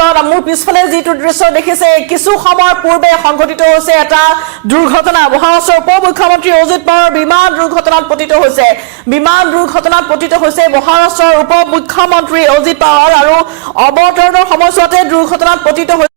মোৰ পিছফালে যিটো দৃশ্য দেখিছে কিছু সময় পূৰ্বে সংঘটিত হৈছে এটা দুৰ্ঘটনা মহাৰাষ্ট্ৰৰ উপ মুখ্যমন্ত্ৰী অজিত পাৱাৰ বিমান দুৰ্ঘটনাত পতিত হৈছে মহাৰাষ্ট্ৰৰ উপ মুখ্যমন্ত্ৰী অজিত পাৱাৰ আৰু অৱতৰণৰ সময়ছোৱাতে দুৰ্ঘটনাত পতিত হৈছে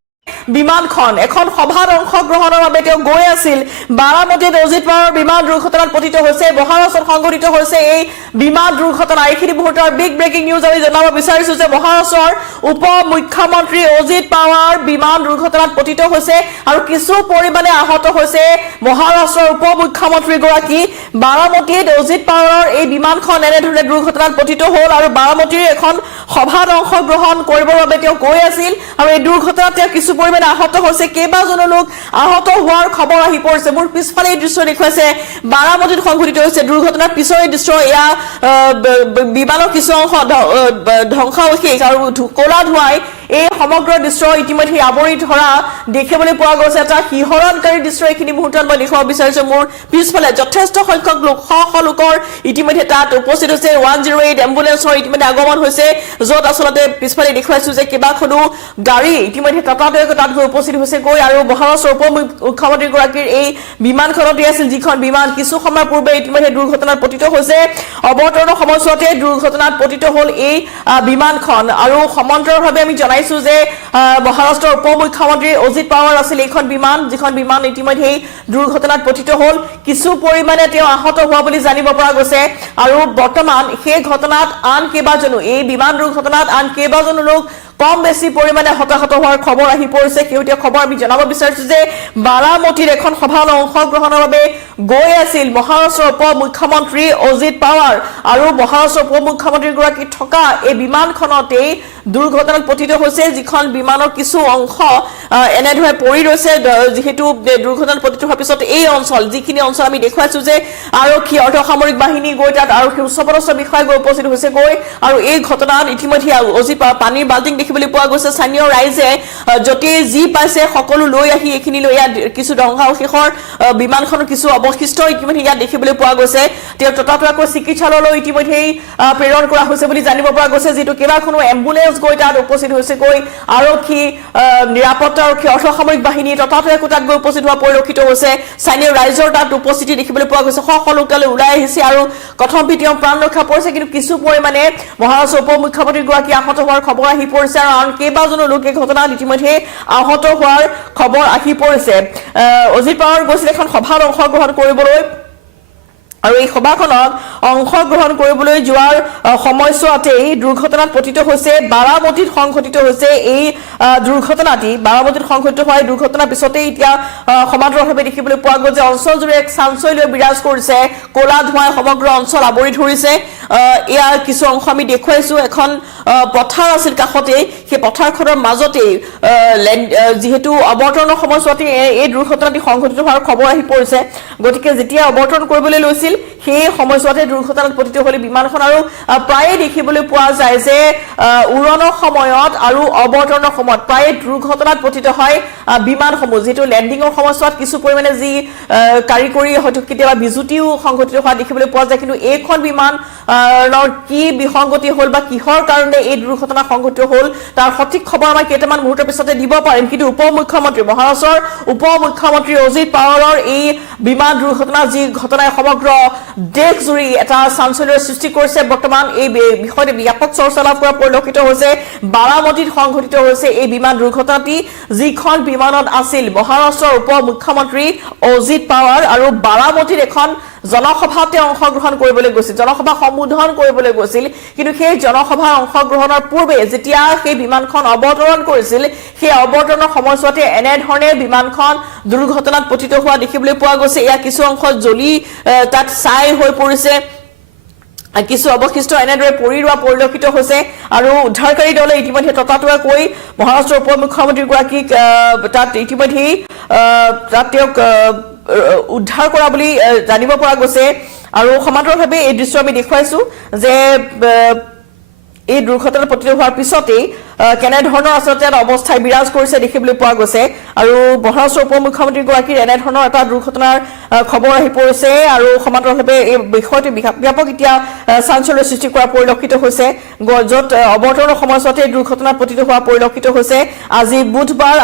বিমানখন এখন সভাত অংশগ্ৰহণৰ বাবে তেওঁ গৈ আছিল বাৰামতীত অজিত পাৱাৰ বিমান দুৰ্ঘটনাত পতিত হৈছে মহাৰাষ্ট্ৰত সংঘটিত হৈছে এই বিমান দুৰ্ঘটনা এইখিনি মুহূৰ্তৰ বিগ ব্ৰেকিং নিউজ আমি জনাব বিচাৰিছো যে মহাৰাষ্ট্ৰৰ উপ মুখ্যমন্ত্ৰী অজিত পাৱাৰ বিমান দুৰ্ঘটনাত পতিত হৈছে আৰু কিছু পৰিমাণে আহত হৈছে মহাৰাষ্ট্ৰৰ উপ মুখ্যমন্ত্ৰী গৰাকী বাৰামতীত অজিত পাৱাৰৰ এই বিমানখন এনেধৰণে দুৰ্ঘটনাত পতিত হ'ল আৰু বাৰামতীৰ এখন সভাত অংশগ্ৰহণ কৰিবৰ বাবে তেওঁ গৈ আছিল আৰু এই দুৰ্ঘটনাত তেওঁ কিছু পৰিমাণে আহত হৈছে কেইবাজনো লোক আহত হোৱাৰ খবৰ আহি পৰিছে মোৰ পিছফালে এই দৃশ্য দেখুৱাইছে বাৰামতীত সংঘটিত হৈছে দুৰ্ঘটনাৰ পিছৰে দৃশ্য এয়া বিমানৰ কিছু অংশ ধ্বংসাৱশেষ আৰু ক'লা ধোঁৱাই এই সমগ্ৰ দৃশ্য ইতিমধ্যে আৱৰি ধৰা দেখিবলৈ পোৱা গৈছে এটা শিহৰণকাৰী দৃশ্য এইখিনি মুহূৰ্তত মই দেখুৱাব বিচাৰিছো মোৰ পিছফালে যথেষ্ট সংখ্যক লোক শ লোকৰ ইতিমধ্যে তাত উপস্থিত হৈছে 108 এম্বুলেন্সৰ ইতিমধ্যে আগমন হৈছে য'ত আচলতে পিছফালে দেখুৱাইছো যে কেইবাখনো গাড়ী ইতিমধ্যে তাত গৈ উপস্থিত হৈছে গৈ আৰু মহাৰাষ্ট্ৰৰ উপ মুখ্যমন্ত্ৰী গৰাকীৰ এই বিমানখনতে আছিল যিখন বিমান কিছু সময় পূৰ্বে ইতিমধ্যে দুৰ্ঘটনাত পতিত হৈছে অৱতৰণৰ সময়ছোৱাতে দুৰ্ঘটনাত পতিত হ'ল এই বিমানখন আৰু সমান্তৰালভাৱে আমি জনাইছো যে মহাৰাষ্ট্ৰৰ উপ মুখ্যমন্ত্ৰী অজিত পাৱাৰ আছিল এইখন বিমান যিখন বিমান ইতিমধ্যে দুৰ্ঘটনাত পতিত হ'ল কিছু পৰিমাণে তেওঁ আহত হোৱা বুলি জানিব পৰা গৈছে আৰু বৰ্তমান সেই ঘটনাত আন কেইবাজনো এই বিমান দুৰ্ঘটনাত আন কেইবাজনো লোক কম বেছি পৰিমাণে হতাহত হোৱাৰ খবৰ আহি পৰিছে কেউটিয়া খবৰ আমি জনাব বিচাৰিছো যে বাৰামতীৰ এখন সভাত অংশগ্ৰহণৰ বাবে গৈ আছিল মহাৰাষ্ট্ৰৰ উপ মুখ্যমন্ত্ৰী অজিত পাৱাৰ আৰু মহাৰাষ্ট্ৰৰ উপ মুখ্যমন্ত্ৰী গৰাকী থকা এই বিমানখনতেই দুৰ্ঘটনাত পতিত হৈছে যিখন বিমানৰ কিছু অংশ এনেধৰণে পৰি ৰৈছে যেহেতু দুৰ্ঘটনাত পতিত হোৱাৰ পিছত এই অঞ্চল যিখিনি অঞ্চল আমি দেখুৱাইছো যে আৰক্ষী অৰ্ধসামৰিক বাহিনী গৈ তাত আৰক্ষী উচ্চপদস্থ বিষয়া গৈ উপস্থিত হৈছে গৈ আৰু এই ঘটনাত ইতিমধ্যে অজিত পানীৰ বাল্টিং দেখিবলৈ পোৱা গৈছে স্থানীয় ৰাইজে য'তে যি পাইছে সকলো লৈ আহি এইখিনি লৈ ইয়াত কিছু ধ্বংসাৱশেষৰ বিমানখনৰ কিছু অৱশিষ্ট ইতিমধ্যে ইয়াত দেখিবলৈ পোৱা গৈছে তেওঁ ততাতৈয়াকৈ চিকিৎসালয়লৈ ইতিমধ্যে প্ৰেৰণ কৰা হৈছে বুলি জানিব পৰা গৈছে যিটো কেইবাখনো এম্বুলেন্স গৈ তাত উপস্থিত হৈছে গৈ আৰক্ষী নিৰাপত্তা আৰক্ষী অৰ্ধসামৰিক বাহিনী ততাতৈয়াকৈ তাত গৈ উপস্থিত হোৱা পৰিলক্ষিত হৈছে স্থানীয় ৰাইজৰ তাত উপস্থিতি দেখিবলৈ পোৱা গৈছে সকলো লোকলৈ ওলাই আহিছে আৰু কথমপি তেওঁ প্ৰাণ ৰক্ষা পৰিছে কিন্তু কিছু পৰিমাণে মহাৰাষ্ট্ৰৰ উপ মুখ্যমন্ত্ৰী গৰাকী আহত হোৱাৰ খবৰ আহি পৰিছে আৰু আন কেইবাজনো লোক এই ঘটনাত ইতিমধ্যে আহত হোৱাৰ খবৰ আহি পৰিছে অজিত পাৱাৰ গৈছিল এখন সভাত অংশগ্ৰহণ কৰিবলৈ আৰু এই সভাখনত অংশগ্ৰহণ কৰিবলৈ যোৱাৰ সময়ছোৱাতেই দুৰ্ঘটনাত পতিত হৈছে বাৰামতীত সংঘটিত হৈছে এই দুৰ্ঘটনাটি বাৰামতীত সংঘটিত হোৱা দুৰ্ঘটনাৰ পিছতে এতিয়া সমান্তৰালভাৱে দেখিবলৈ পোৱা গ'ল যে অঞ্চলজুৰি এক চাঞ্চল্য বিৰাজ কৰিছে ক'লা ধোঁৱাই সমগ্ৰ অঞ্চল আৱৰি ধৰিছে ইয়াৰ কিছু অংশ আমি দেখুৱাইছো এখন পথাৰ আছিল কাষতে সেই পথাৰখনৰ মাজতে যিহেতু অৱতৰণৰ সময়ছোৱাতে এই দুৰ্ঘটনাটি সংঘটিত হোৱাৰ খবৰ আহি পৰিছে গতিকে যেতিয়া অৱতৰণ কৰিবলৈ লৈছিল সেই সময়ছোৱাতে দুৰ্ঘটনাত পতিত হ'ল বিমানখন আৰু প্ৰায়ে দেখিবলৈ পোৱা যায় যে উৰণৰ সময়ত আৰু অৱতৰণৰ সময়ত প্ৰায়ে দুৰ্ঘটনাত পতিত হয় বিমানসমূহ যিটো লেণ্ডিঙৰ সময়ছোৱাত কিছু পৰিমাণে যি কাৰিকৰী হয়তো কেতিয়াবা বিজুতিও সংঘটিত হোৱা দেখিবলৈ পোৱা যায় কিন্তু এইখন বিমান কি বিসংগতি হ'ল বা কিহৰ কাৰণে এই দুৰ্ঘটনা সংঘটিত হ'ল তাৰ সঠিক খবৰ আমাৰ কেইটামান মুহূৰ্তৰ পিছতে দিব পাৰিম কিন্তু উপ মুখ্যমন্ত্ৰী মহাৰাষ্ট্ৰৰ উপ মুখ্যমন্ত্ৰী অজিত পাৱাৰৰ এই বিমান দুৰ্ঘটনা যি ঘটনাই সমগ্ৰ দেশ জুৰি এটা চাঞ্চল্যৰ সৃষ্টি কৰিছে বৰ্তমান এই বিষয়তে ব্যাপক চৰ্চা লাভ কৰা পৰিলক্ষিত হৈছে বাৰামতীত সংঘটিত হৈছে এই বিমান দুৰ্ঘটনাটি যিখন বিমানত আছিল মহাৰাষ্ট্ৰৰ উপ মুখ্যমন্ত্ৰী অজিত পাৱাৰ আৰু বাৰামতীত এখন জনসভাতে অংশগ্ৰহণ কৰিবলৈ গৈছিল জনসভা সম্বোধন কৰিবলৈ গৈছিল কিন্তু সেই জনসভা অংশগ্ৰহণৰ পূৰ্বে যেতিয়া সেই বিমানখন অৱতৰণ কৰিছিল সেই অৱতৰণৰ সময়ছোৱাতে এনেধৰণে বিমানখন দুৰ্ঘটনাত পতিত হোৱা দেখিবলৈ পোৱা গৈছে ইয়াৰ কিছু অংশ জ্বলি তাত ছাই হৈ পৰিছে কিছু অৱশিষ্ট এনেদৰে পৰি ৰোৱা পৰিলক্ষিত হৈছে আৰু উদ্ধাৰকাৰী দলে ইতিমধ্যে ততাতৈয়াকৈ মহাৰাষ্ট্ৰৰ উপ মুখ্যমন্ত্ৰী গৰাকীক তাত ইতিমধ্যে তাত তেওঁক উদ্ধাৰ কৰা বুলি জানিব পৰা গৈছে আৰু সমান্তৰালভাৱে এই দৃশ্য আমি দেখুৱাইছো যে এই দুৰ্ঘটনাত পতিত হোৱাৰ পিছতেই কেনেধৰণৰ আচলতে অৱস্থাই বিৰাজ কৰিছে দেখিবলৈ পোৱা গৈছে আৰু মহাৰাষ্ট্ৰৰ উপ মুখ্যমন্ত্ৰী গৰাকীৰ এনেধৰণৰ এটা দুৰ্ঘটনাৰ খবৰ আহি পৰিছে আৰু সমান্তৰালভাৱে এই বিষয়টো ব্যাপক এতিয়া চাঞ্চল্যৰ সৃষ্টি কৰা পৰিলক্ষিত হৈছে য'ত অৱতৰণৰ সময়ছোৱাতে দুৰ্ঘটনাত পতিত হোৱা পৰিলক্ষিত হৈছে আজি বুধবাৰ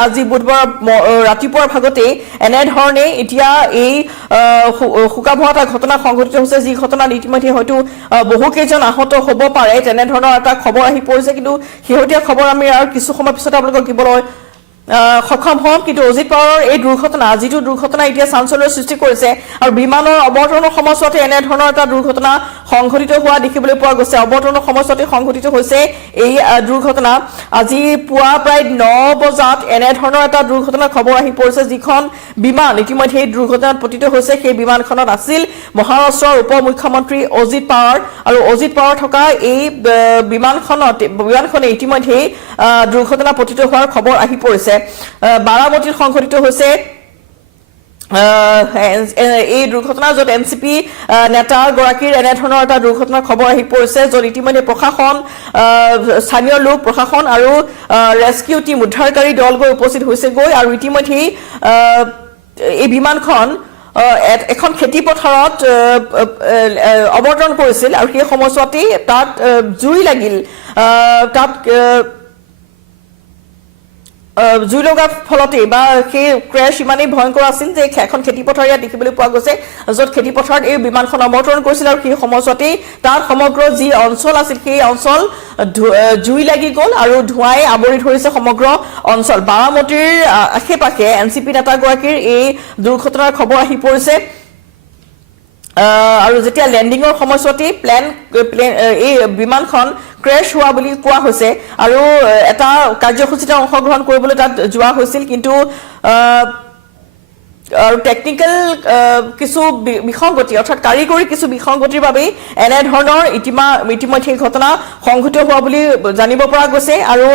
ৰাতিপুৱাৰ ভাগতে এনেধৰণে এতিয়া এই শোকাবহ এটা ঘটনা সংঘটিত হৈছে যি ঘটনাত ইতিমধ্যে হয়তো বহুকেইজন আহত হ'ব পাৰে তেনেধৰণৰ এটা খবৰ আহি পৰিছে কিন্তু শেহতীয়া খবৰ আমি আৰু কিছু সময় পিছতে আপোনালোকক দিবলৈ সক্ষম হ'ম কিন্তু অজিত পাৱাৰৰ এই দুৰ্ঘটনা যিটো দুৰ্ঘটনা এতিয়া চাঞ্চল্যৰ সৃষ্টি কৰিছে আৰু বিমানৰ অৱতৰণৰ সময়ছোৱাতে এনেধৰণৰ এটা দুৰ্ঘটনা সংঘটিত হোৱা দেখিবলৈ পোৱা গৈছে অৱতৰণৰ সময়ছোৱাতে সংঘটিত হৈছে এই দুৰ্ঘটনা আজি পুৱা প্ৰায় 9 বজাত এনেধৰণৰ এটা দুৰ্ঘটনাৰ খবৰ আহি পৰিছে যিখন বিমান ইতিমধ্যে এই দুৰ্ঘটনাত পতিত হৈছে সেই বিমানখনত আছিল মহাৰাষ্ট্ৰৰ উপ মুখ্যমন্ত্ৰী অজিত পাৱাৰ আৰু অজিত পাৱাৰ থকা এই বিমানখনে ইতিমধ্যে দুৰ্ঘটনা পতিত হোৱাৰ খবৰ আহি পৰিছে বাৰামতীত সংঘটিত হৈছে এই দুৰ্ঘটনা য'ত এনচিপি নেতা গৰাকীৰ এনেধৰণৰ এটা দুৰ্ঘটনাৰ খবৰ আহি পৰিছে য'ত ইতিমধ্যে প্ৰশাসন স্থানীয় লোক প্ৰশাসন আৰু ৰেস্কিউ টিম উদ্ধাৰকাৰী দল গৈ উপস্থিত হৈছে আৰু ইতিমধ্যে এই বিমানখন এখন খেতি পথাৰত অৱতৰণ কৰিছিল আৰু সেই সময়ছোৱাতেই তাত জুই লাগিল তাত জুই লগাৰ ফলতে বা সেই ক্ৰেশ ইমানেই ভয়ংকৰ আছিল যে এখন খেতি পথাৰ ইয়াত দেখিবলৈ পোৱা গৈছে য'ত খেতি পথাৰত এই বিমানখন অৱতৰণ কৰিছিল আৰু সেই সময়ছোৱাতেই তাত সমগ্ৰ যি অঞ্চল আছিল সেই অঞ্চল জুই লাগি গ'ল আৰু ধোঁৱাই আৱৰি ধৰিছে সমগ্ৰ অঞ্চল বাৰামতীৰ আশে পাশে এনচিপি নেতাগৰাকীৰ এই দুৰ্ঘটনাৰ খবৰ আহি পৰিছে আৰু যেতিয়া লেণ্ডিঙৰ সময়ছোৱাতে এই বিমানখন ক্ৰেশ হোৱা বুলি কোৱা হৈছে আৰু এটা কাৰ্যসূচীত অংশগ্ৰহণ কৰিবলৈ তাত যোৱা হৈছিল কিন্তু আৰু টেকনিক্যাল কিছু বিসংগতি অৰ্থাৎ কাৰিকৰী কিছু বিসংগতিৰ বাবে এনেধৰণৰ ইতিমধ্যে ঘটনা সংঘটিত হোৱা বুলি জানিব পৰা গৈছে আৰু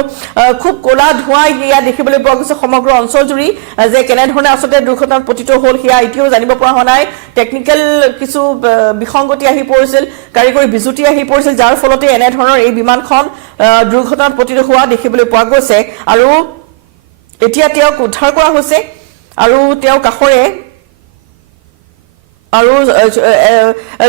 খুব ক'লা ধোঁৱা ইয়াত দেখিবলৈ পোৱা গৈছে সমগ্ৰ অঞ্চল জুৰি যে কেনেধৰণে আচলতে দুৰ্ঘটনাত পতিত হ'ল সেয়া এতিয়াও জানিব পৰা হোৱা নাই টেকনিক্যাল কিছু বিসংগতি আহি পৰিছিল কাৰিকৰী বিজুতি আহি পৰিছিল যাৰ ফলতে এনেধৰণৰ এই বিমানখন দুৰ্ঘটনাত পতিত হোৱা দেখিবলৈ পোৱা গৈছে আৰু এতিয়া তেওঁক উদ্ধাৰ কৰা হৈছে আৰু তেওঁ কাষৰে আৰু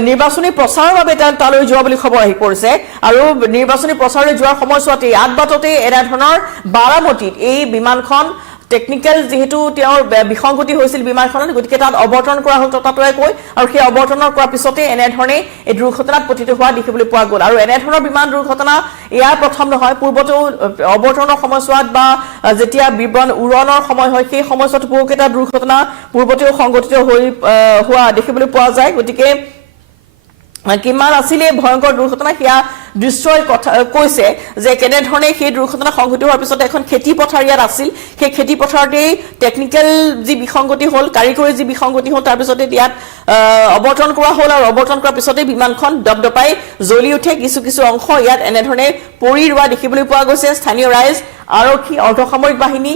নিৰ্বাচনী প্ৰচাৰৰ বাবে তালৈ যোৱা বুলি খবৰ আহি পৰিছে আৰু নিৰ্বাচনী প্ৰচাৰলৈ যোৱাৰ সময়ছোৱাতে আদবাটতে এনেধৰণৰ বাৰামতীত এই বিমানখন টেকনিক্যাল যেহেতু তেওঁৰ বিসংগতি হৈছিল বিমানখনত গতিকে তাত অৱতৰণ কৰা হ'ল ততাতৈয়াকৈ আৰু সেই অৱতৰণৰ কৰাৰ পিছতে এনেধৰণে এই দুৰ্ঘটনাত পতিত হোৱা দেখিবলৈ পোৱা গ'ল আৰু এনেধৰণৰ বিমান দুৰ্ঘটনা ইয়াৰ প্ৰথম নহয় পূৰ্বতেও অৱতৰণৰ সময়ছোৱাত বা যেতিয়া বিমান উৰণৰ সময় হয় সেই সময়ছোৱাত বহুকেইটা দুৰ্ঘটনা পূৰ্বতেও সংঘটিত হোৱা দেখিবলৈ পোৱা যায় গতিকে কিমান আছিলে ভয়ংকৰ দুৰ্ঘটনা সেয়া দৃশ্যই কৈছে যে কেনেধৰণে সেই দুৰ্ঘটনা সংঘটিত হোৱাৰ পিছত এখন খেতি পথাৰ ইয়াত আছিল সেই খেতি পথাৰতেই টেকনিক্যাল যি বিসংগতি হ'ল কাৰিকৰী যি বিসংগতি হ'ল তাৰপিছতে ইয়াত অৱতৰণ কৰা হ'ল আৰু অৱতৰণ কৰাৰ পিছতে বিমানখন দপদপাই জ্বলি উঠে কিছু অংশ ইয়াত এনেধৰণে পৰি ৰোৱা দেখিবলৈ পোৱা গৈছে স্থানীয় ৰাইজ আৰক্ষী অৰ্ধসামৰিক বাহিনী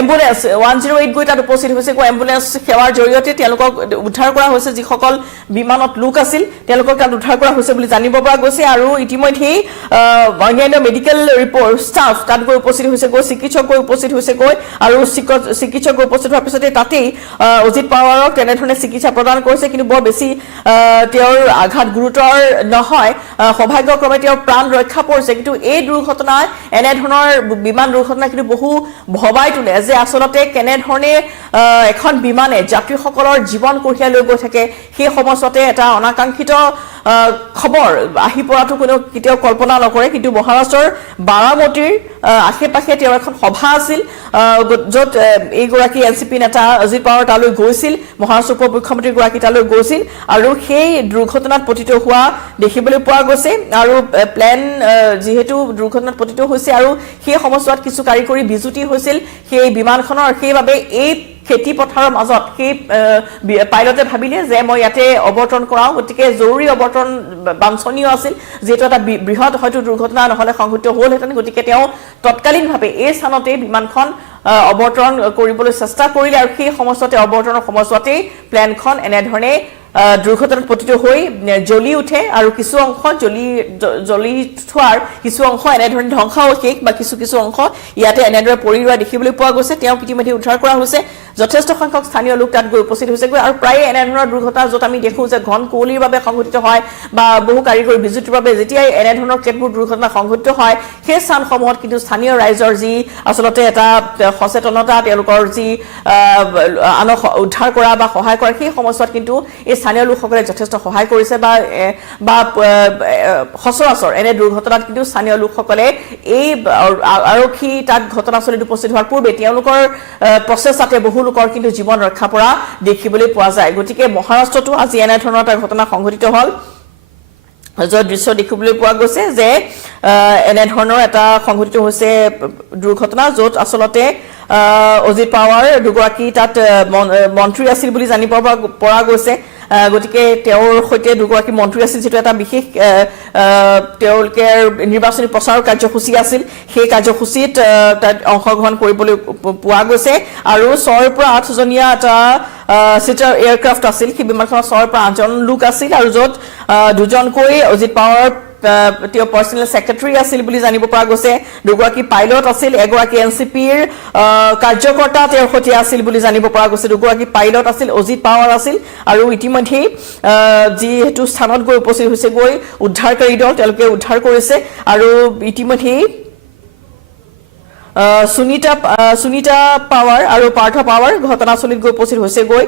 এম্বুলেন্স 108 গৈ তাত উপস্থিত হৈছে এম্বুলেন্স সেৱাৰ জৰিয়তে তেওঁলোকক উদ্ধাৰ কৰা হৈছে যিসকল বিমানত লোক আছিল তেওঁলোকক তাত উদ্ধাৰ কৰা হৈছে বুলি জানিব পৰা গৈছে আৰু ইতিমধ্যে অন্যান্য মেডিকেল ৰিপৰ্ট ষ্টাফ তাত গৈ উপস্থিত হৈছে চিকিৎসক গৈ উপস্থিত হৈছে আৰু চিকিৎসক গৈ উপস্থিত হোৱাৰ পিছতে তাতেই অজিত পাৱাৰক তেনেধৰণে চিকিৎসা প্ৰদান কৰিছে কিন্তু বৰ বেছি তেওঁৰ আঘাত গুৰুতৰ নহয় সৌভাগ্যক্ৰমে তেওঁৰ প্ৰাণ ৰক্ষা পৰিছে কিন্তু এই দুৰ্ঘটনাই এনেধৰণৰ বিমান দুৰ্ঘটনা কিন্তু বহু ভবাই তোলে যে আসলতে কেনেধৰণে এখন বিমানে যাত্ৰীসকলৰ জীৱন কঢ়িয়াই লৈ গৈ থাকে সেই সময়ছোৱাতে এটা অনাকাংক্ষিত খবৰ আহি পৰাটো কোনো কেতিয়াও কল্পনা নকৰে কিন্তু মহাৰাষ্ট্ৰৰ বাৰামতীৰ আশে পাশে তেওঁৰ এখন সভা আছিল য'ত এইগৰাকী এনচিপি নেতা অজিত পাৱাৰ তালৈ গৈছিল মহাৰাষ্ট্ৰৰ উপ মুখ্যমন্ত্ৰী গৰাকী তালৈ গৈছিল আৰু সেই দুৰ্ঘটনাত পতিত হোৱা দেখিবলৈ পোৱা গৈছে আৰু প্লেন যিহেতু দুৰ্ঘটনাত পতিত হৈছে আৰু সেই সময়ছোৱাত কিছু কাৰিকৰী বিজুতি হৈছিল সেই বিমানখনৰ সেইবাবে এই খেতি পথাৰৰ মাজত সেই পাইলটে ভাবিলে যে মই ইয়াতে অৱতৰণ কৰাও গতিকে জৰুৰী অৱতৰণ বাঞ্ছনীয় আছিল যেটো এটা বৃহৎ হয়তো দুৰ্ঘটনা নহলে সংঘটিত হ'লহেঁতেন গতিকে তেওঁ তৎকালীনভাৱে এই স্থানতে বিমানখন অৱতৰণ কৰিবলৈ চেষ্টা কৰিলে আৰু সেই সময়ছোৱাতে অৱতৰণৰ সময়ছোৱাতে প্লেনখন এনেধৰণে দুৰ্ঘটনাত পতিত হৈ জ্বলি উঠে আৰু কিছু অংশ জ্বলি থোৱাৰ কিছু অংশ এনেধৰণে ধ্বংসাৱশেষ বা কিছু অংশ ইয়াতে এনেদৰে পৰি ৰোৱা দেখিবলৈ পোৱা গৈছে তেওঁ ইতিমধ্যে উদ্ধাৰ কৰা হৈছে যথেষ্ট সংখ্যক স্থানীয় লোক তাত গৈ উপস্থিত হৈছে আৰু প্ৰায় এনেধৰণৰ দুৰ্ঘটনা য'ত আমি দেখো যে ঘন কুঁৱলীৰ বাবে সংঘটিত হয় বা বহু কাৰিকৰী বিজুতিৰ বাবে যেতিয়াই এনেধৰণৰ কেতবোৰ দুৰ্ঘটনা সংঘটিত হয় সেই স্থানসমূহত কিন্তু স্থানীয় ৰাইজৰ যি আচলতে এটা সচেতনতা তেওঁলোকৰ যি আনক উদ্ধাৰ কৰা বা সহায় কৰা সেই সময়ছোৱাত কিন্তু এই স্থানীয় লোকসকলে যথেষ্ট সহায় কৰিছে বা সচৰাচৰ এনে দুৰ্ঘটনাত কিন্তু স্থানীয় লোকসকলে এই আৰক্ষী তাত ঘটনাস্থলীত উপস্থিত হোৱাৰ পূৰ্বে তেওঁলোকৰ প্ৰচেষ্টাতে বহু লোকৰ কিন্তু জীৱন ৰক্ষা পৰা দেখিবলৈ পোৱা যায় গতিকে মহাৰাষ্ট্ৰতো আজি এনেধৰণৰ এটা ঘটনা সংঘটিত হ'ল য'ত দৃশ্য দেখিবলৈ পোৱা গৈছে যে এনেধৰণৰ এটা সংঘটিত হৈছে দুৰ্ঘটনা য'ত আচলতে অজিত পাৱাৰ দুগৰাকী তাত মন্ত্ৰী আছিল বুলি জানিব পৰা গৈছে গতিকে তেওঁৰ সৈতে দুগৰাকী মন্ত্ৰী আছিল যেটো এটা বিশেষ তেওঁলোকে নিৰ্বাচনী প্ৰচাৰ কাৰ্যসূচী আছিল সেই কাৰ্যসূচীত তাত অংশগ্ৰহণ কৰিবলৈ পোৱা গৈছে আৰু 6 পৰা 8 জনীয়া এটা চিটাৰ এয়াৰক্ৰাফ্ট আছিল সেই বিমানখনত 6 পৰা 8 জন লোক আছিল আৰু য'ত দুজনকৈ অজিত পাৱাৰ তেওঁ পাৰ্সোনেল সেক্ৰেটাৰী আছিল বুলি জানিব পৰা গৈছে দুগৰাকী পাইলট আছিল এগৰাকী এনসিপিৰ কাৰ্যকৰ্তা তেওঁৰ সৈতে আছিল বুলি জানিব পৰা গৈছে দুগৰাকী পাইলট আছিল অজিত পাৱাৰ আছিল আৰু ইতিমধ্যে যি হেতু স্থানত গৈ উপস্থিত হৈছে গৈ উদ্ধাৰকাৰী দল তেওঁলোকে উদ্ধাৰ কৰিছে আৰু ইতিমধ্যে সুনিতা পাৱাৰ আৰু পাৰ্থ পাৱাৰ ঘটনাস্থলীত গৈ উপস্থিত হৈছে গৈ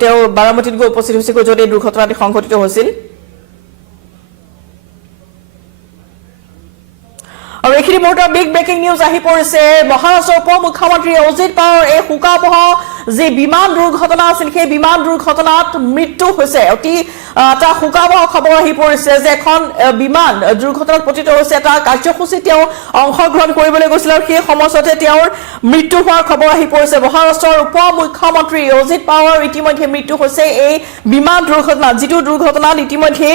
তেওঁ বাৰামতীত গৈ উপস্থিত হৈছে গৈ য'ত এই দুৰ্ঘটনাটি সংঘটিত হৈছিল আৰু এইখিনি মুহূৰ্তৰ বিগ ব্ৰেকিং নিউজ আহি পৰিছে মহাৰাষ্ট্ৰৰ উপমুখ্যমন্ত্ৰী অজিত পাৱাৰ এই শোকাবহ যে বিমান দুৰ্ঘটনা আছিল সেই বিমান দুৰ্ঘটনাত মৃত্যু হৈছে অতি এটা শোকাবহ খবৰ আহি পৰিছে যে এখন বিমান দুৰ্ঘটনাত পতিত হৈছে এটা কাৰ্যসূচী তেওঁ অংশগ্ৰহণ কৰিবলৈ গৈছিল আৰু সেই সময়তে তেওঁৰ মৃত্যু হোৱাৰ খবৰ আহি পৰিছে মহাৰাষ্ট্ৰৰ উপমুখ্যমন্ত্ৰী অজিত পাৱাৰ ইতিমধ্যে মৃত্যু হৈছে এই বিমান দুৰ্ঘটনা যিটো দুৰ্ঘটনাত ইতিমধ্যে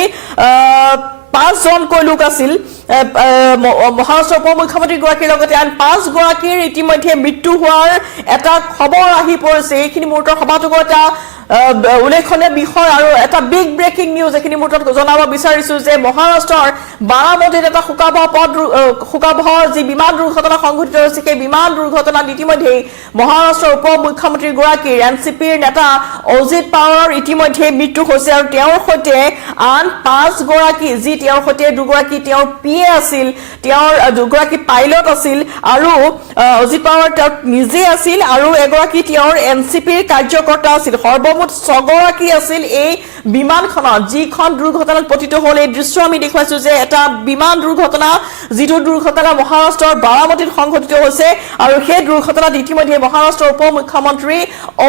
5 জনকৈ লোক আছিল মহাৰাষ্ট্ৰৰ উপমুখ্যমন্ত্ৰী গৰাকীৰ লগতে আন 5 গৰাকীৰ ইতিমধ্যে মৃত্যু হোৱাৰ এটা খবৰ আহি পৰিছে এইখিনি মুহূৰ্তৰ সভাটোক এটা উল্লেখনীয় বিষয় আৰু এটা বিগ ব্ৰেকিং নিউজ এইখিনি মুহূৰ্তত জনাব বিচাৰিছো যে মহাৰাষ্ট্ৰৰ বাৰামতীত এটা শোকাবহ যি বিমান দুৰ্ঘটনা সংঘটিত হৈছে সেই বিমান দুৰ্ঘটনাত ইতিমধ্যে মহাৰাষ্ট্ৰৰ উপমুখ্যমন্ত্ৰী গৰাকীৰ এনসিপিৰ নেতা অজিত পাৱাৰ ইতিমধ্যে মৃত্যু হৈছে আৰু তেওঁৰ সৈতে আন 5 গৰাকী যি তেওঁৰ সৈতে দুগৰাকী তেওঁৰ পিএ আছিল তেওঁৰ দুগৰাকী পাইলট আছিল আৰু অজিত পাৱাৰ তেওঁ নিজে আছিল আৰু এগৰাকী তেওঁৰ এনসিপিৰ কাৰ্যকৰ্তা আছিল সৰ্বমুঠ 6 গৰাকী আছিল এই বিমানখনত যিখন দুৰ্ঘটনাত পতিত হ'ল এই দৃশ্য আমি দেখুৱাইছো যে এটা বিমান দুৰ্ঘটনা যিটো দুৰ্ঘটনা মহাৰাষ্ট্ৰৰ বাৰামতীত সংঘটিত হৈছে আৰু সেই দুৰ্ঘটনাত ইতিমধ্যে মহাৰাষ্ট্ৰৰ উপমুখ্যমন্ত্ৰী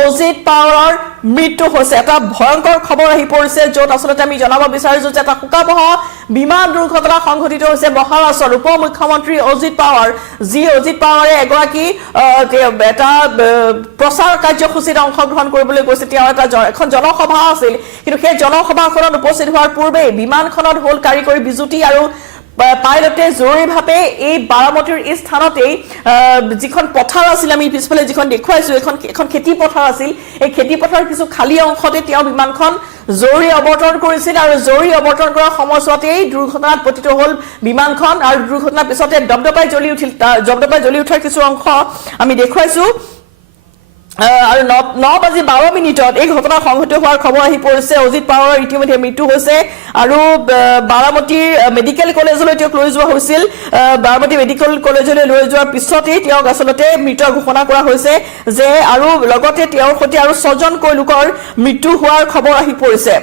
অজিত পাৱাৰৰ মৃত্যু হৈছে এটা ভয়ংকৰ খবৰ আহি পৰিছে য'ত আচলতে আমি জনাব বিচাৰিছো যে এটা শোকাবহ বিমান দুৰ্ঘটনা সংঘটিত হৈছে মহাৰাষ্ট্ৰৰ উপমুখ্যমন্ত্ৰী অজিত পাৱাৰ যি অজিত পাৱাৰে এগৰাকী এটা প্ৰচাৰ কাৰ্যসূচীত অংশগ্ৰহণ কৰিবলৈ গৈছে তেওঁ এটা এখন জনসভা আছিল কিন্তু সেই জনসভাখনত উপস্থিত হোৱাৰ পূৰ্বে বিমানখনত হ'ল কাৰিকৰী বিজুতি আৰু পাইলটে জৰুৰীভাৱে এই বাৰামতীৰ এই স্থানতেই যিখন পথাৰ আছিল আমি পিছফালে যিখন দেখুৱাইছো এখন খেতি পথাৰ আছিল এই খেতি পথাৰৰ কিছু খালী অংশতে তেওঁ বিমানখন জৰুৰী অৱতৰণ কৰিছিল আৰু জৰুৰী অৱতৰণ কৰাৰ সময়ছোৱাতেই দুৰ্ঘটনাত পতিত হ'ল বিমানখন আৰু দুৰ্ঘটনাৰ পিছতে দপদপাই জ্বলি উঠাৰ কিছু অংশ আমি দেখুৱাইছো আৰু 9:12 এই ঘটনা সংঘটিত হোৱাৰ খবৰ আহি পৰিছে অজিত পাৱাৰৰ ইতিমধ্যে মৃত্যু হৈছে আৰু বাৰামতীৰ মেডিকেল কলেজলৈ তেওঁক লৈ যোৱা হৈছিল বাৰামতী মেডিকেল কলেজলৈ লৈ যোৱাৰ পিছতেই তেওঁক আচলতে মৃত ঘোষণা কৰা হৈছে যে আৰু লগতে তেওঁৰ সৈতে আৰু 6 জনকৈ লোকৰ মৃত্যু হোৱাৰ খবৰ আহি পৰিছে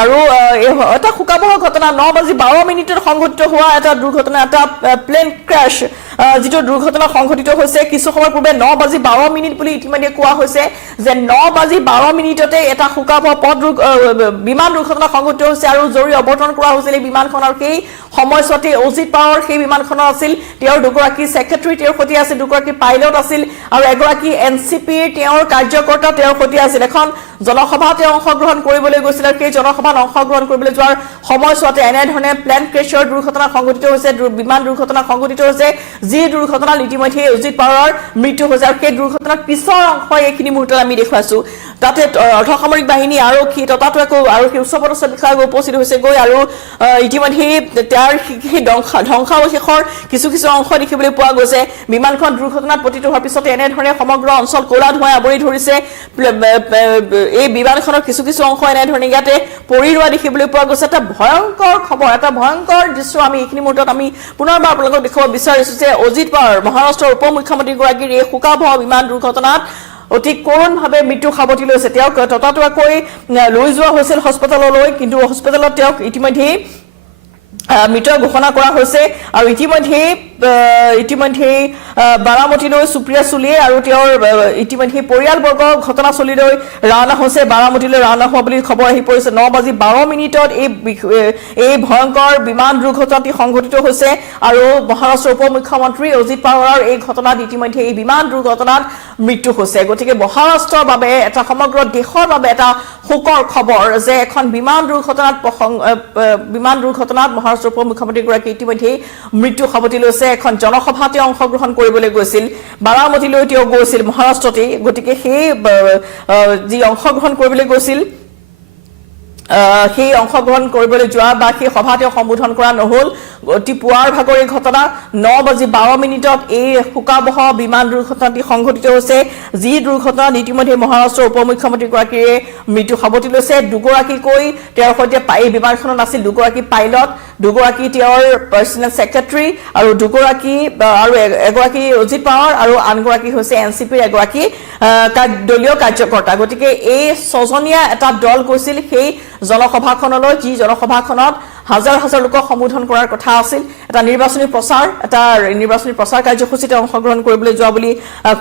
আৰু এটা শোকাবহ ঘটনা 9:12 সংঘটিত হোৱা এটা দুৰ্ঘটনা এটা প্লেন ক্ৰাশ যেটো দুৰ্ঘটনা সংঘটিত হৈছে কিছু সময় পূৰ্বে 9:12 বুলি ইতিমধ্যে কোৱা হৈছে যে 9:12 এটা শোকাবহ বিমান দুৰ্ঘটনা সংঘটিত হৈছে আৰু জৰুৰী অৱতৰণ কৰা হৈছিল এই বিমানখনৰ সেই সময়ছোৱাতে অজিত পাৱাৰ সেই বিমানখনৰ আছিল তেওঁৰ দুগৰাকী সেক্ৰেটাৰী তেওঁৰ সৈতে আছিল দুগৰাকী পাইলট আছিল আৰু এগৰাকী এনসিপিৰ তেওঁৰ কাৰ্যকৰ্তা তেওঁৰ সৈতে আছিল এখন জনসভাতে অংশগ্ৰহণ কৰিবলৈ গৈছিল আৰু সেই জনসভাত অংশগ্ৰহণ কৰিবলৈ যোৱাৰ সময়ছোৱাতে এনেধৰণে প্লেন ক্ৰেছৰ দুৰ্ঘটনা সংঘটিত হৈছে বিমান দুৰ্ঘটনা সংঘটিত হৈছে যি দুৰ্ঘটনাত ইতিমধ্যে অজিত পাৱাৰৰ মৃত্যু হৈছে আৰু সেই দুৰ্ঘটনাৰ পিছৰ অংশ এইখিনি মুহূৰ্তত আমি দেখুৱাইছো তাতে অৰ্ধসামৰিক বাহিনী আৰক্ষী ততাতৈয়াকৈ আৰক্ষী উচ্চপদস্থ বিষয়া উপস্থিত হৈছে গৈ আৰু ইতিমধ্যে তাৰ সেই ধ্বংসাৱশেষৰ কিছু অংশ দেখিবলৈ পোৱা গৈছে বিমানখন দুৰ্ঘটনাত পতিত হোৱাৰ পিছতে এনেধৰণে সমগ্ৰ অঞ্চল ক'লা ধোঁৱাই আৱৰি ধৰিছে এই বিমানখনৰ কিছু অংশ এনেধৰণে ইয়াতে পৰি ৰোৱা দেখিবলৈ পোৱা গৈছে এটা ভয়ংকৰ খবৰ এটা ভয়ংকৰ দৃশ্য আমি এইখিনি মুহূৰ্তত আমি পুনৰবাৰ আপোনালোকক দেখুৱাব বিচাৰিছো যে অজিত পাৱাৰ মহাৰাষ্ট্ৰৰ উপ মুখ্যমন্ত্ৰীগৰাকীৰ এই শোকাবহ বিমান দুৰ্ঘটনাত অতি কৰোণভাৱে মৃত্যু সাৱটি লৈছে তেওঁক ততাতৈয়াকৈ লৈ যোৱা হৈছিল হস্পিটেললৈ কিন্তু হস্পিটেলত তেওঁক ইতিমধ্যে মৃত ঘোষণা কৰা হৈছে আৰু ইতিমধ্যে বাৰামতীলৈ সুপ্ৰিয়া সুলে আৰু তেওঁৰ ইতিমধ্যে পৰিয়ালবৰ্গ ঘটনাস্থলীলৈ ৰাওনা হৈছে বাৰামতীলৈ ৰাওনা হোৱা বুলি খবৰ আহি পৰিছে 9:12 এই ভয়ংকৰ বিমান দুৰ্ঘটনাটি সংঘটিত হৈছে আৰু মহাৰাষ্ট্ৰৰ উপ মুখ্যমন্ত্ৰী অজিত পাৱাৰৰ এই ঘটনাত ইতিমধ্যে এই বিমান দুৰ্ঘটনাত মৃত্যু হৈছে গতিকে মহাৰাষ্ট্ৰৰ বাবে এটা সমগ্ৰ দেশৰ বাবে এটা শোকৰ খবৰ যে এখন বিমান দুৰ্ঘটনাত মহাৰাষ্ট্ৰৰ উপ মুখ্যমন্ত্ৰীগৰাকী ইতিমধ্যে মৃত্যু সাৱটি লৈছে এখন জনসভাতে অংশগ্ৰহণ কৰিবলৈ গৈছিল বাৰামতীলৈ তেওঁ গৈছিল মহাৰাষ্ট্ৰতে গতিকে সেই যি অংশগ্ৰহণ কৰিবলৈ গৈছিল সেই অংশগ্ৰহণ কৰিবলৈ যোৱা বা সেই সভাতে সম্বোধন কৰা নহল অতি পুৱাৰ ভাগৰ এই ঘটনা 9:12 এই শোকাবহ বিমান দুৰ্ঘটনাটি সংঘটিত হৈছে যি দুৰ্ঘটনাত ইতিমধ্যে মহাৰাষ্ট্ৰৰ উপ মুখ্যমন্ত্ৰীগৰাকীয়ে মৃত্যু সাৱটি লৈছে দুগৰাকীকৈ তেওঁৰ সৈতে এই বিমানখনত আছিল দুগৰাকী পাইলট দুগৰাকী তেওঁৰ পাৰ্চনেল ছেক্ৰেটাৰী আৰু দুগৰাকী আৰু এগৰাকী অজিত পাৱাৰ আৰু আনগৰাকী হৈছে এনচিপিৰ এগৰাকী দলীয় কাৰ্যকৰ্তা গতিকে এই ছজনীয়া এটা দল গৈছিল সেই জনসভাখনলৈ যি জনসভাখনত হাজাৰ লোকক সম্বোধন কৰাৰ কথা আছিল এটা নিৰ্বাচনী প্ৰচাৰ কাৰ্যসূচীত অংশগ্ৰহণ কৰিবলৈ যোৱা বুলি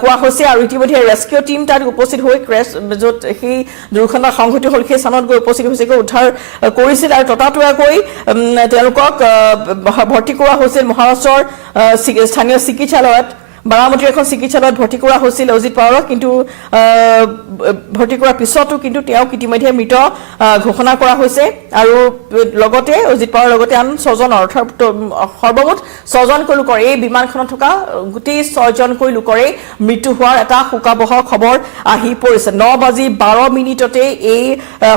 কোৱা হৈছে আৰু ইতিমধ্যে ৰেস্কিউ টিম তাত উপস্থিত হৈ ক্ৰেছ য'ত সেই দুৰ্ঘটনা সংঘটিত হ'ল সেই স্থানত গৈ উপস্থিত হৈছে উদ্ধাৰ কৰিছিল আৰু ততাতৈয়াকৈ তেওঁলোকক ভৰ্তি কৰা হৈছিল মহাৰাষ্ট্ৰৰ স্থানীয় চিকিৎসালয়ত বাৰামতীৰ এখন চিকিৎসালয়ত ভৰ্তি কৰা হৈছিল অজিত পাৱাৰক কিন্তু ভৰ্তি কৰাৰ পিছতো কিন্তু তেওঁক ইতিমধ্যে মৃত ঘোষণা কৰা হৈছে আৰু লগতে অজিত পাৱাৰৰ লগতে আন 6জন অৰ্থাৎ সৰ্বমুঠ 6জনকৈ লোকৰ এই বিমানখনত থকা গোটেই 6জনকৈ লোকৰে মৃত্যু হোৱাৰ এটা শোকাবহ খবৰ আহি পৰিছে 9:12 এই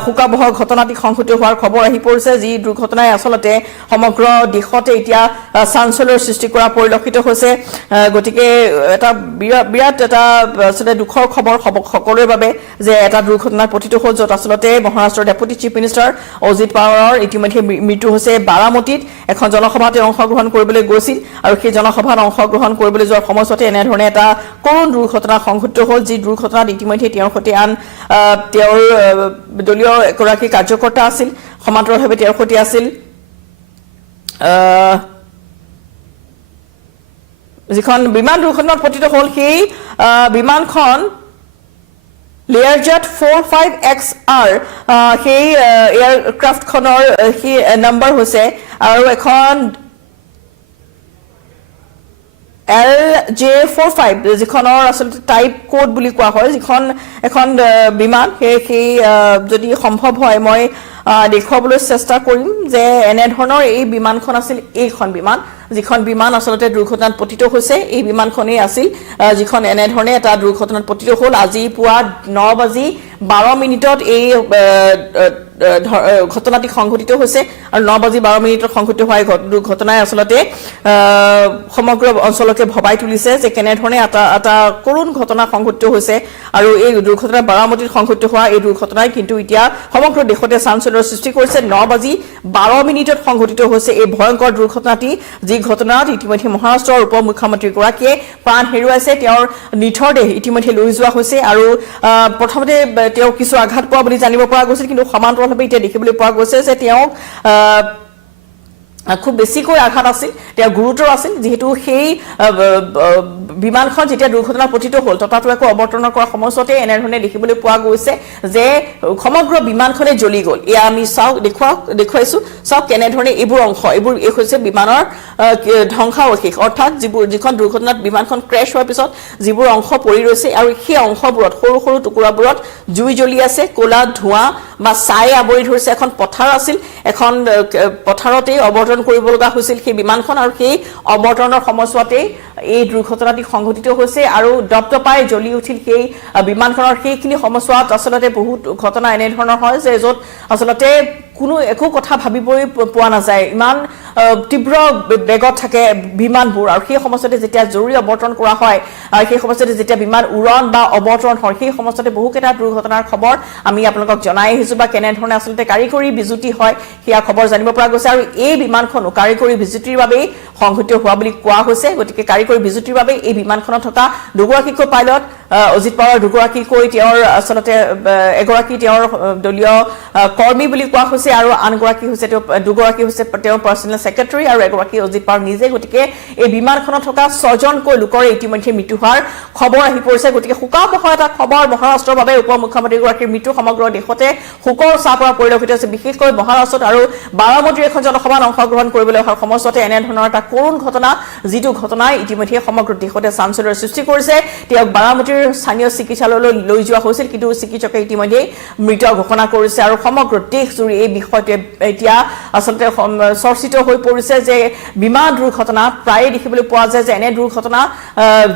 শোকাবহ ঘটনাটি সংঘটিত হোৱাৰ খবৰ আহি পৰিছে যি দুৰ্ঘটনাই আচলতে সমগ্ৰ দেশতে এতিয়া চাঞ্চল্যৰ সৃষ্টি কৰা পৰিলক্ষিত হৈছে গতিকে এটা বিৰাট এটা আসলে দুখৰ খবৰ সকলোৰে বাবে যে এটা দুৰ্ঘটনাত পতিত হ'ল য'ত আসলতে মহাৰাষ্ট্ৰৰ ডেপুটি চিফ মিনিষ্টাৰ অজিত পাৱাৰৰ ইতিমধ্যে মৃত্যু হৈছে বাৰামতীত এখন জনসভাতে অংশগ্ৰহণ কৰিবলৈ গৈছিল আৰু সেই জনসভাত অংশগ্ৰহণ কৰিবলৈ যোৱাৰ সময়তে এনেধৰণে এটা কৰোণ দুৰ্ঘটনা সংঘটিত হ'ল যি দুৰ্ঘটনাত ইতিমধ্যে তেওঁৰ সৈতে আন তেওঁৰ দলীয় এগৰাকী কাৰ্যকৰ্তা আছিল সমান্তৰালভাৱে তেওঁৰ সৈতে আছিল যিখন বিমান দুৰ্ঘটনাত পতিত হ'ল সেই বিমানখন Learjet 45XR সেই এয়াৰক্ৰাফ্টখনৰ সেই নম্বৰ হৈছে আৰু এখন LJ45 যিখনৰ আসলে টাইপ কোড বুলি কোৱা হয় যিখন এখন বিমান সেই যদি সম্ভৱ হয় মই দেখুৱাবলৈ চেষ্টা কৰিম যে এনে ধৰণৰ এই বিমানখন আছিল এইখন বিমান যিখন বিমান আসলতে দুৰ্ঘটনাত পতিত হৈছে এই বিমানখনেই আছিল যিখন এনে ধৰণে এটা দুৰ্ঘটনাত পতিত হ'ল আজি পুৱা 9:12 এই ঘটনাটি সংঘটিত হৈছে আৰু 9:12 সংঘটিত হোৱা দুৰ্ঘটনাই আসলতে সমগ্ৰ অঞ্চলকে ভবাই তুলিছে যে কেনে ধৰণে এটা কৰোণ ঘটনা সংঘটিত হৈছে আৰু এই দুৰ্ঘটনা বাৰামতীত সংঘটিত হোৱা এই দুৰ্ঘটনাই কিন্তু এতিয়া সমগ্ৰ দেশতে চাঞ্চল্যৰ সৃষ্টি কৰিছে 9:12 সংঘটিত হৈছে এই ভয়ংকৰ দুৰ্ঘটনাটি যি ঘটনাত ইতিমধ্যে মহাৰাষ্ট্ৰৰ উপ মুখ্যমন্ত্ৰীগৰাকীয়ে প্ৰাণ হেৰুৱাইছে তেওঁৰ নিথৰ দেহ ইতিমধ্যে লৈ যোৱা হৈছে আৰু প্ৰথমতে তেওঁ কিছু আঘাত পোৱা বুলি জানিব পৰা গৈছিল কিন্তু সমান্তৰালভাৱে এতিয়া দেখিবলৈ পোৱা গৈছে যে তেওঁক খুব বেছিকৈ আঘাত আছিল তেওঁ গুৰুতৰ আছিল যেহেতু সেই বিমানখন যেতিয়া দুৰ্ঘটনাত পতিত হ'ল তথাপিও অৱতৰণ কৰাৰ সময়তে এনেধৰণে দেখিবলৈ পোৱা গৈছে যে সমগ্ৰ বিমানখনে জ্বলি গ'ল এয়া আমি দেখুৱাইছো চাওক কেনেধৰণে এইবোৰ এই হৈছে বিমানৰ ধ্বংসাৱশেষ অৰ্থাৎ যিখন দুৰ্ঘটনাত বিমানখন ক্ৰেছ হোৱাৰ পিছত যিবোৰ অংশ পৰি ৰৈছে আৰু সেই অংশবোৰত সৰু সৰু টুকুৰাবোৰত জুই জ্বলি আছে ক'লা ধোঁৱা বা ছাই আৱৰি ধৰিছে এখন পথাৰ আছিল এখন পথাৰতে অৱতৰণ কৰিব লগা হৈছিল সেই বিমানখন আৰু সেই অৱতৰণৰ সময়ছোৱাতে এই দুৰ্ঘটনাটি সংঘটিত হৈছে আৰু দপদপাই জ্বলি উঠিল সেই বিমানখনৰ সেইখিনি সময়ছোৱাত আচলতে বহুত ঘটনা এনেধৰণৰ হয় যে য'ত আচলতে কোনো একো কথা ভাবিবই পোৱা নাযায় ইমান তীব্ৰ বেগত থাকে বিমানবোৰ আৰু সেই সময়ছোৱাতে যেতিয়া জৰুৰী অৱতৰণ কৰা হয় সেই সময়ছোৱাতে যেতিয়া বিমান উৰণ বা অৱতৰণ হয় সেই সময়ছোৱাতে বহুকেইটা দুৰ্ঘটনাৰ খবৰ আমি আপোনালোকক জনাই আহিছোঁ বা কেনেধৰণে আচলতে কাৰিকৰী বিজুতি হয় সেয়া খবৰ জানিব পৰা গৈছে আৰু এই বিমানখনো কাৰিকৰী বিজুতিৰ বাবেই সংঘটিত হোৱা বুলি কোৱা হৈছে গতিকে কাৰিকৰী বিজুতিৰ বাবে এই বিমানখনত থকা দুগৰাকীকৈ পাইলট অজিত পাৱাৰ দুগৰাকীকৈ তেওঁৰ আচলতে এগৰাকী তেওঁৰ দলীয় কৰ্মী বুলি কোৱা হৈছে আৰু আনগৰাকী হৈছে দুগৰাকী হৈছে তেওঁৰ পাৰ্চনেল ছেক্ৰেটাৰী আৰু এগৰাকী অজিত পাৱাৰ নিজে গতিকে এই বিমানখনত থকা 6জনকৈ লোকৰ ইতিমধ্যে মৃত্যু হোৱাৰ খবৰ আহি পৰিছে গতিকে শোকাবহ এটা খবৰ মহাৰাষ্ট্ৰৰ বাবে উপ মুখ্যমন্ত্ৰীগৰাকীৰ মৃত্যু সমগ্ৰ দেশতে শোকৰ ছাঁ পৰা পৰিলক্ষিত হৈছে বিশেষকৈ মহাৰাষ্ট্ৰত আৰু বাৰামতীৰ এখন জনসভাত অংশগ্ৰহণ কৰিবলৈ অহাৰ সময়ছোৱাতে এনেধৰণৰ এটা কৰুণ ঘটনা যিটো ঘটনাই ইতিমধ্যে সমগ্ৰ দেশতে চাঞ্চল্যৰ সৃষ্টি কৰিছে তেওঁক বাৰামতীৰ স্থানীয় চিকিৎসালয়লৈ লৈ যোৱা হৈছিল কিন্তু চিকিৎসকে ইতিমধ্যে মৃত ঘোষণা কৰিছে আৰু সমগ্ৰ দেশ জুৰি এই বিষয়টোৱে এতিয়া আচলতে চৰ্চিত হৈ পৰিছে যে বিমান দুৰ্ঘটনা প্ৰায়ে দেখিবলৈ পোৱা যায় যে এনে দুৰ্ঘটনা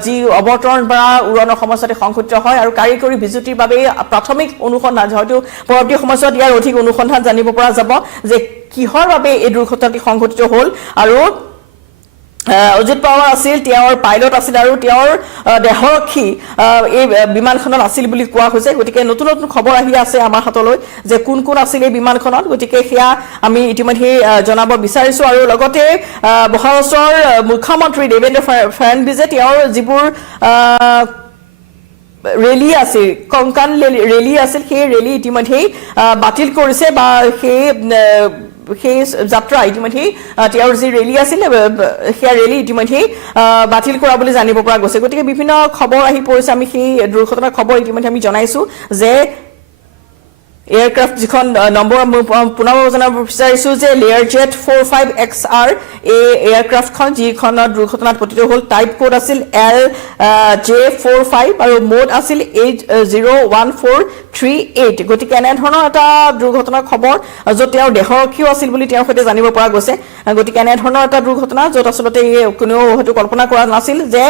যি অৱতৰণ বা উৰণৰ সময়ছোৱাতে সংঘটিত হয় আৰু কাৰিকৰী বিজুতিৰ বাবে প্ৰাথমিক অনুসন্ধান হয়তো পৰৱৰ্তী সময়ছোৱাত ইয়াৰ অধিক অনুসন্ধান জানিব পৰা যাব যে কিহৰ বাবে এই দুৰ্ঘটনাটি সংঘটিত হ'ল আৰু অজিত পাৱাৰ আছিল তেওঁৰ পাইলট আছিল আৰু তেওঁৰ দেহৰক্ষী এই বিমানখনত আছিল বুলি কোৱা হৈছে গতিকে নতুন নতুন খবৰ আহি আছে আমাৰ হাতলৈ যে কোন কোন আছিল এই বিমানখনত গতিকে সেয়া আমি ইতিমধ্যে জনাব বিচাৰিছো আৰু লগতে মহাৰাষ্ট্ৰৰ মুখ্যমন্ত্ৰী দেৱেন্দ্ৰ ফাড়নবিছে তেওঁৰ যিবোৰ ৰেলী আছিল কংকান ৰেলী আছিল সেই ৰেলী ইতিমধ্যে বাতিল কৰিছে বা সেই যাত্ৰা ইতিমধ্যে তেওঁৰ যি ৰেলী আছিল সেয়া ৰেলী ইতিমধ্যে বাতিল কৰা বুলি জানিব পৰা গৈছে গতিকে বিভিন্ন খবৰ আহি পৰিছে আমি সেই দুৰ্ঘটনাৰ খবৰ ইতিমধ্যে আমি জনাইছো যে এয়াৰক্ৰাফ্ট যিখন নম্বৰ পুনৰ জনাব বিচাৰিছো যে লেয়াৰজেট 45XR এই এয়াৰক্ৰাফ্টখন যিখনৰ দুৰ্ঘটনাত পতিত হ'ল টাইপ কোড আছিল LJ45 আৰু মোড আছিল 801438 গতিকে এনেধৰণৰ এটা দুৰ্ঘটনাৰ খবৰ য'ত তেওঁৰ দেহৰক্ষীও আছিল বুলি তেওঁৰ সৈতে জানিব পৰা গৈছে গতিকে এনেধৰণৰ এটা দুৰ্ঘটনা য'ত আচলতে কোনেও হয়তো কল্পনা কৰা নাছিল যে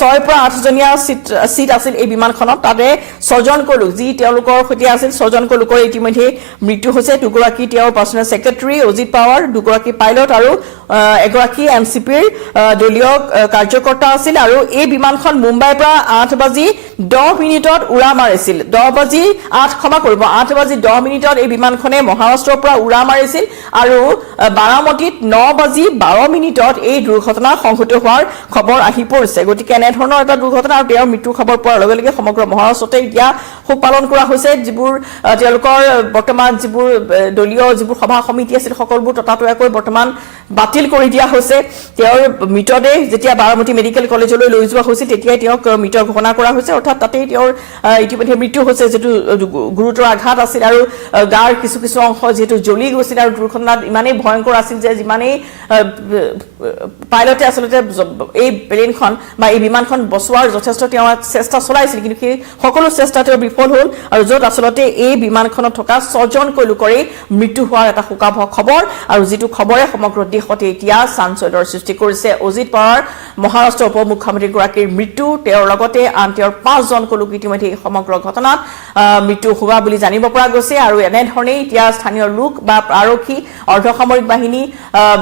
6 পৰা 8 জনীয়া সিট আছিল এই বিমানখনত তাতে 6জনকৈ লোক যি তেওঁলোকৰ সৈতে আছিল 6জনকৈ লোকৰ ইতিমধ্যে মৃত্যু হৈছে দুগৰাকী তেওঁৰ পাৰ্চনেল ছেক্ৰেটাৰী অজিত পাৱাৰ দুগৰাকী পাইলট আৰু এগৰাকী এনচিপিৰ দলীয় কাৰ্যকৰ্তা আছিল আৰু এই বিমানখন মুম্বাইৰ পৰা 8:10 উৰা মাৰিছিল 8:10 এই বিমানখনে মহাৰাষ্ট্ৰৰ পৰা উৰা মাৰিছিল আৰু বাৰামতীত 9:12 এই দুৰ্ঘটনা সংঘটিত হোৱাৰ খবৰ আহি পৰিছে গতিকে এনেধৰণৰ এটা দুৰ্ঘটনা আৰু তেওঁৰ মৃত্যুৰ খবৰ পোৱাৰ লগে লগে সমগ্ৰ মহাৰাষ্ট্ৰতে এতিয়া শোক পালন কৰা হৈছে যিবোৰ তেওঁলোকৰ বৰ্তমান যিবোৰ দলীয় যিবোৰ সভা সমিতি আছিল সকলোবোৰ ততাতৈয়াকৈ বৰ্তমান বাতিল কৰি দিয়া হৈছে তেওঁৰ মৃতদেহ যেতিয়া বাৰামতী মেডিকেল কলেজলৈ লৈ যোৱা হৈছিল তেতিয়াই তেওঁক মৃত ঘোষণা কৰা হৈছে অৰ্থাৎ তাতেই তেওঁৰ ইতিমধ্যে মৃত্যু হৈছে যেটো গুৰুতৰ আঘাত আছিল আৰু গাৰ কিছু কিছু অংশ যেটো জ্বলি গৈছিল আৰু দুৰ্ঘটনাত ইমানেই ভয়ংকৰ আছিল যে যিমানেই পাইলটে আচলতে এই প্লেনখন বা এই বিমানখন বচোৱাৰ যথেষ্ট তেওঁ চেষ্টা চলাইছিল কিন্তু সেই সকলো চেষ্টা তেওঁ বিফল হ'ল আৰু য'ত আচলতে এই বিমানখনত থকা 6জনকৈ লোকৰে মৃত্যু হোৱাৰ এটা শোকাবহ খবৰ আৰু যিটো খবৰে সমগ্ৰ দেশতে এতিয়া চাঞ্চল্যৰ সৃষ্টি কৰিছে অজিত পাৱাৰ মহাৰাষ্ট্ৰৰ উপ মুখ্যমন্ত্ৰীগৰাকীৰ মৃত্যু তেওঁৰ লগতে আন তেওঁৰ 5জনকৈ লোক ইতিমধ্যে সমগ্ৰ ঘটনাত মৃত্যু হোৱা বুলি জানিব পৰা গৈছে আৰু এনেধৰণেই এতিয়া স্থানীয় লোক বা আৰক্ষী অৰ্ধসামৰিক বাহিনী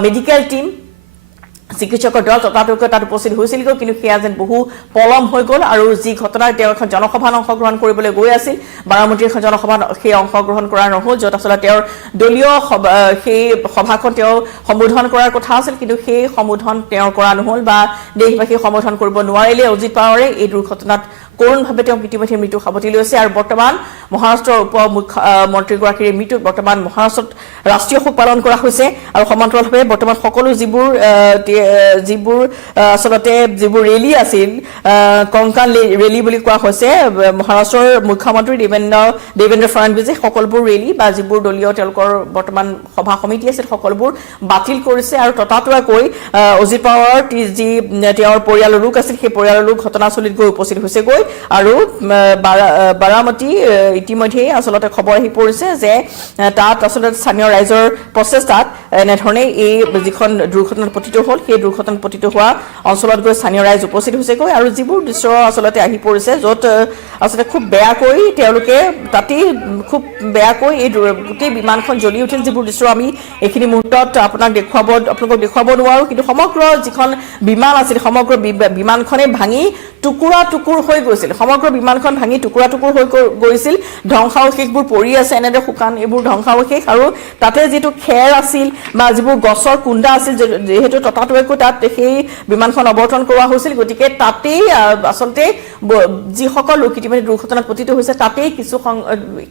মেডিকেল টিম চিকিৎসকৰ দল ততাতৈয়াকৈ তাত উপস্থিত হৈছিল কিন্তু সেয়া যেন বহু পলম হৈ গ'ল আৰু যি ঘটনাত তেওঁ এখন জনসভাত অংশগ্ৰহণ কৰিবলৈ গৈ আছিল বাৰামতীৰ এখন জনসভাত সেই অংশগ্ৰহণ কৰা নহ'ল য'ত আচলতে তেওঁৰ দলীয় সেই সভাখন তেওঁ সম্বোধন কৰাৰ কথা আছিল কিন্তু সেই সম্বোধন তেওঁৰ কৰা নহ'ল বা দেশবাসীক সম্বোধন কৰিব নোৱাৰিলে অজিত পাৱাৰে এই দুৰ্ঘটনাত কৰোণভাৱে তেওঁ ইতিমধ্যে মৃত্যু সাৱটি লৈছে আৰু বৰ্তমান মহাৰাষ্ট্ৰৰ উপ মুখ্যমন্ত্ৰীগৰাকীৰ মৃত্যুত বৰ্তমান মহাৰাষ্ট্ৰত ৰাষ্ট্ৰীয় শোক পালন কৰা হৈছে আৰু সমান্তৰালভাৱে বৰ্তমান সকলো যিবোৰ আচলতে যিবোৰ ৰেলী আছিল কংকাল ৰেলী বুলি কোৱা হৈছে মহাৰাষ্ট্ৰৰ মুখ্যমন্ত্ৰী দেবেন্দ্ৰ ফাডনবিছে সকলোবোৰ ৰেলী বা যিবোৰ দলীয় তেওঁলোকৰ বৰ্তমান সভা সমিতি আছিল সকলোবোৰ বাতিল কৰিছে আৰু ততাতৈয়াকৈ অজিত পাৱাৰৰ যি তেওঁৰ পৰিয়ালৰ লোক আছিল সেই পৰিয়ালৰ লোক ঘটনাস্থলীত গৈ উপস্থিত হৈছে গৈ আৰু বাৰামতী ইতিমধ্যে আচলতে খবৰ আহি পৰিছে যে তাত আচলতে স্থানীয় ৰাইজৰ প্ৰচেষ্টাত এনেধৰণে এই যিখন দুৰ্ঘটনাত পতিত হ'ল সেই দুৰ্ঘটনাত পতিত হোৱা অঞ্চলত গৈ স্থানীয় ৰাইজ উপস্থিত হৈছে গৈ আৰু যিবোৰ দৃশ্য আচলতে আহি পৰিছে য'ত আচলতে খুব বেয়াকৈ তেওঁলোকে তাতেই খুব বেয়াকৈ এই গোটেই বিমানখন জ্বলি উঠিল যিবোৰ দৃশ্য আমি এইখিনি মুহূৰ্তত আপোনালোকক দেখুৱাব নোৱাৰোঁ কিন্তু সমগ্ৰ যিখন বিমান আছিল সমগ্ৰ বিমানখনে ভাঙি টুকুৰা টুকুৰ হৈ গৈছিল সমগ্ৰ বিমানখন ভাঙি টুকুৰা টুকুৰ হৈ গৈছিল ধ্বংসাৱশেষবোৰ পৰি আছে এনেদৰে শুকান এইবোৰ ধ্বংসাৱশেষ আৰু তাতে যিটো খেৰ আছিল বা যিবোৰ গছৰ কুণ্ডা আছিল যিহেতু ততাতৈয়াকৈ তাত সেই বিমানখন অৱতৰণ কৰোৱা হৈছিল গতিকে তাতেই আচলতে যিসকল লোক ইতিমধ্যে দুৰ্ঘটনাত পতিত হৈছে তাতেই কিছু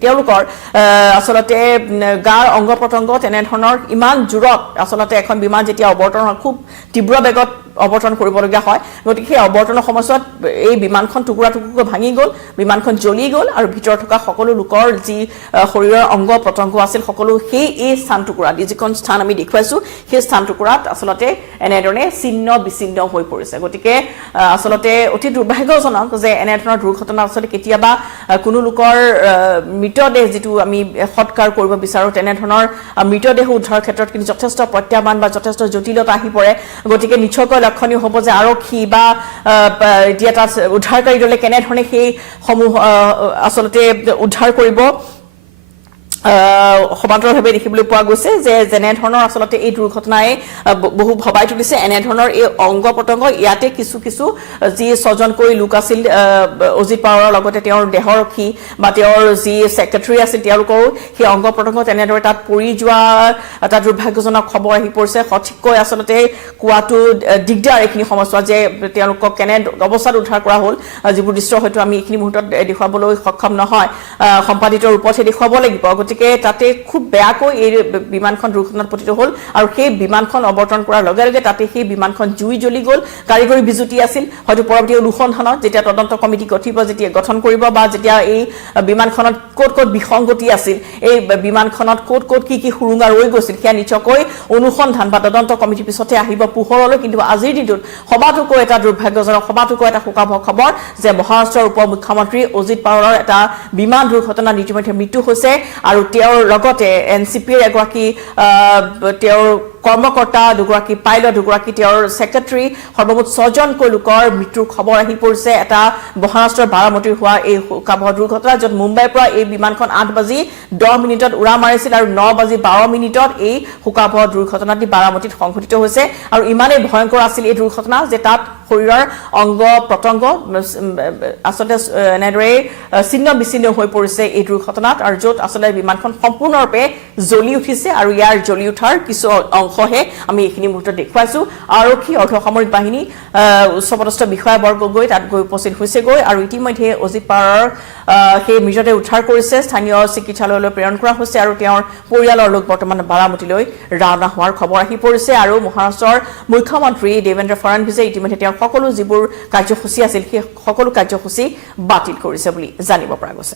তেওঁলোকৰ আচলতে গাৰ অংগ প্ৰত্যংগ তেনেধৰণৰ ইমান জোৰত আচলতে এখন বিমান যেতিয়া অৱতৰণ হয় খুব তীব্ৰ বেগত অৱতৰণ কৰিবলগীয়া হয় গতিকে সেই অৱতৰণৰ সময়ছোৱাত এই বিমানখন টুকুৰা টুকুৰকৈ ভাঙি গ'ল বিমানখন জ্বলি গ'ল আৰু ভিতৰত থকা সকলো লোকৰ যি শৰীৰৰ অংগ প্ৰত্যংগ আছিল সকলো সেই এই স্থান টুকুৰাত যিখন স্থান আমি দেখুৱাইছোঁ সেই স্থান টুকুৰাত আচলতে এনেধৰণে ছিন্ন বিচ্ছিন্ন হৈ পৰিছে গতিকে আচলতে অতি দুৰ্ভাগ্যজনক যে এনেধৰণৰ দুৰ্ঘটনা আচলতে কেতিয়াবা কোনো লোকৰ মৃতদেহ যিটো আমি সৎকাৰ কৰিব বিচাৰোঁ তেনেধৰণৰ মৃতদেহ উদ্ধাৰৰ ক্ষেত্ৰত কিন্তু যথেষ্ট প্ৰত্যাহ্বান বা যথেষ্ট জটিলতা আহি পৰে গতিকে নিশ্চয়কৈ লক্ষণীয় হ'ব যে আৰক্ষী বা এতিয়া তাত উদ্ধাৰকাৰী দলে কেনেধৰণে সেই সমূহ আচলতে উদ্ধাৰ কৰিব সমান্তৰালভাৱে দেখিবলৈ পোৱা গৈছে যে যেনেধৰণৰ আচলতে এই দুৰ্ঘটনাই বহু ভবাই তুলিছে এনেধৰণৰ এই অংগ প্ৰত্যংগ ইয়াতে কিছু কিছু যি ছজনকৈ লোক আছিল অজিত পাৱাৰৰ লগতে তেওঁৰ দেহৰক্ষী বা তেওঁৰ যি ছেক্ৰেটাৰী আছিল তেওঁলোকৰো সেই অংগ প্ৰত্যংগ তেনেদৰে তাত পৰি যোৱা এটা দুৰ্ভাগ্যজনক খবৰ আহি পৰিছে সঠিককৈ আচলতে কোৱাটো দিগদাৰ এইখিনি সময়ছোৱাত যে তেওঁলোকক কেনে অৱস্থাত উদ্ধাৰ কৰা হ'ল যিবোৰ দৃশ্য হয়তো আমি এইখিনি মুহূৰ্তত দেখুৱাবলৈ সক্ষম নহয় সম্পাদিত ৰূপতহে দেখুৱাব লাগিব গতিকে তাতে খুব বেয়াকৈ এই বিমানখন দুৰ্ঘটনাত পতিত হ'ল আৰু সেই বিমানখন অৱতৰণ কৰাৰ লগে লগে তাতে সেই বিমানখন জুই জ্বলি গ'ল কাৰিকৰী বিজুতি আছিল হয়তো পৰৱৰ্তী অনুসন্ধানত যেতিয়া তদন্ত কমিটি গঠন কৰিব বা যেতিয়া এই বিমানখনত ক'ত ক'ত বিসংগতি আছিল এই বিমানখনত ক'ত ক'ত কি সুৰুঙা ৰৈ গৈছিল সেয়া নিশ্চয়কৈ অনুসন্ধান বা তদন্ত কমিটিৰ পিছতে আহিব পোহৰলৈ কিন্তু আজিৰ দিনটোত সবাতোকৈ এটা দুৰ্ভাগ্যজনক সবাতোকৈ এটা শোকাবহ খবৰ যে মহাৰাষ্ট্ৰৰ উপ মুখ্যমন্ত্ৰী অজিত পাৱাৰৰ এটা বিমান দুৰ্ঘটনাত ইতিমধ্যে মৃত্যু হৈছে আৰু তেওঁৰ লগতে এনচিপিৰ এগৰাকী তেওঁৰ কৰ্মকৰ্তা দুগৰাকী পাইলট দুগৰাকী তেওঁৰ ছেক্ৰেটাৰী সৰ্বমুঠ 6জনকৈ লোকৰ মৃত্যুৰ খবৰ আহি পৰিছে এটা মহাৰাষ্ট্ৰৰ বাৰামতীৰ হোৱা এই শোকাবহ দুৰ্ঘটনা য'ত মুম্বাইৰ পৰা এই বিমানখন 8:10 উৰা মাৰিছিল আৰু 9:12 এই শোকাবহ দুৰ্ঘটনাটি বাৰামতীত সংঘটিত হৈছে আৰু ইমানেই ভয়ংকৰ আছিল এই দুৰ্ঘটনা যে তাত শৰীৰৰ অংগ প্ৰত্যংগ আচলতে এনেদৰে ছিন্ন বিচ্ছিন্ন হৈ পৰিছে এই দুৰ্ঘটনাত আৰু য'ত আচলতে বিমানখন সম্পূৰ্ণৰূপে জ্বলি উঠিছে আৰু ইয়াৰ জ্বলি উঠাৰ কিছু অংশহে আমি এইখিনি মুহূৰ্তত দেখুৱাইছোঁ আৰক্ষী অৰ্ধসামৰিক বাহিনী উচ্চপদস্থ বিষয়াবৰ্গ গৈ তাত গৈ উপস্থিত হৈছেগৈ আৰু ইতিমধ্যে অজিত পাৱাৰৰ সেই মৃতদেহ উদ্ধাৰ কৰিছে স্থানীয় চিকিৎসালয়লৈ প্ৰেৰণ কৰা হৈছে আৰু তেওঁৰ পৰিয়ালৰ লোক বৰ্তমান বাৰামতীলৈ ৰাওনা হোৱাৰ খবৰ আহি পৰিছে আৰু মহাৰাষ্ট্ৰৰ মুখ্যমন্ত্ৰী দেবেন্দ্ৰ ফাডনবিছে ইতিমধ্যে তেওঁৰ সকলো যিবোৰ কাৰ্যসূচী আছিল সেই সকলো কাৰ্যসূচী বাতিল কৰিছে বুলি জানিব পৰা গৈছে